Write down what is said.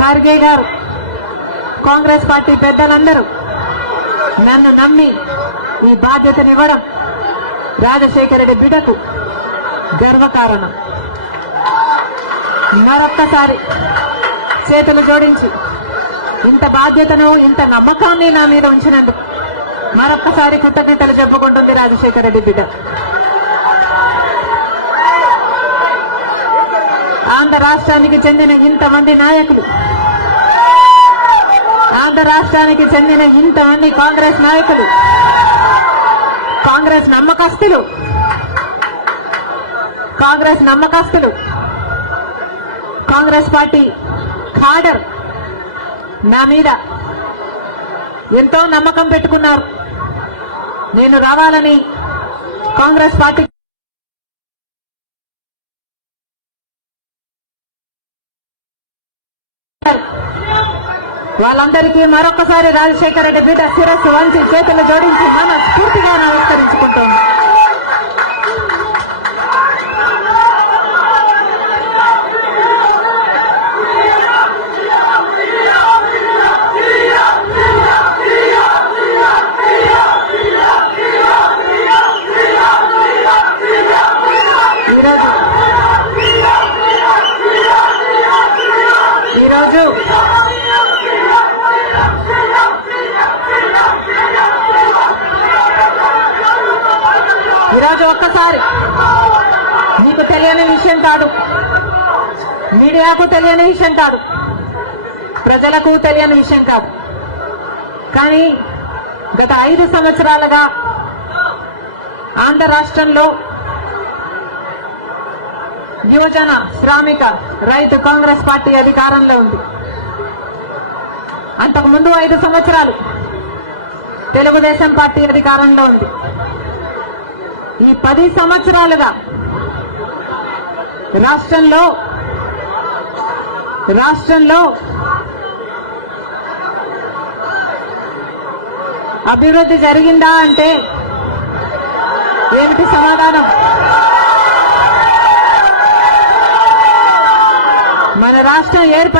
ఖార్గే గారు కాంగ్రెస్ పార్టీ పెద్దలందరూ నన్ను నమ్మి ఈ బాధ్యతనివ్వడం రాజశేఖర రెడ్డి బిడ్డకు గర్వకారణం. మరొక్కసారి చేతులు జోడించి ఇంత బాధ్యతను ఇంత నమ్మకాన్ని నా మీద ఉంచినందుకు మరొక్కసారి కృతజ్ఞతలు చెప్పుకుంటుంది రాజశేఖర రెడ్డి బిడ్డ. ఆంధ్ర రాష్ట్రానికి చెందిన ఇంతమంది నాయకులు. ఆంధ్ర రాష్ట్రానికి చెందిన ఇంతమంది కాంగ్రెస్ నాయకులు. కాంగ్రెస్ నమ్మకస్తులు. కాంగ్రెస్ నమ్మకస్తులు. కాంగ్రెస్ పార్టీ ఖాడర్ నా మీద ఎంతో నమ్మకం పెట్టుకున్నారు. నేను రావాలని కాంగ్రెస్ పార్టీ వాళ్ళందరికీ మరొకసారి రాజశేఖర రెడ్డి బిడ్డ శిరస్సు వంచి చేతులు జోడించి మన స్ఫూర్తిగా ఈరోజు ఒక్కసారి. మీకు తెలియని విషయం కాదు. మీడియాకు తెలియని విషయం కాదు. ప్రజలకు తెలియని విషయం కాదు. కానీ గత ఐదు సంవత్సరాలుగా ఆంధ్ర రాష్ట్రంలో యువజన శ్రామిక రైతు కాంగ్రెస్ పార్టీ అధికారంలో ఉంది. అంతకు ముందు ఐదు సంవత్సరాలు తెలుగుదేశం పార్టీ అధికారంలో ఉంది. ఈ పది సంవత్సరాలుగా రాష్ట్రంలో రాష్ట్రంలో అభివృద్ధి జరిగిందా అంటే ఏమిటి సమాధానం? మన రాష్ట్రం ఏర్పడి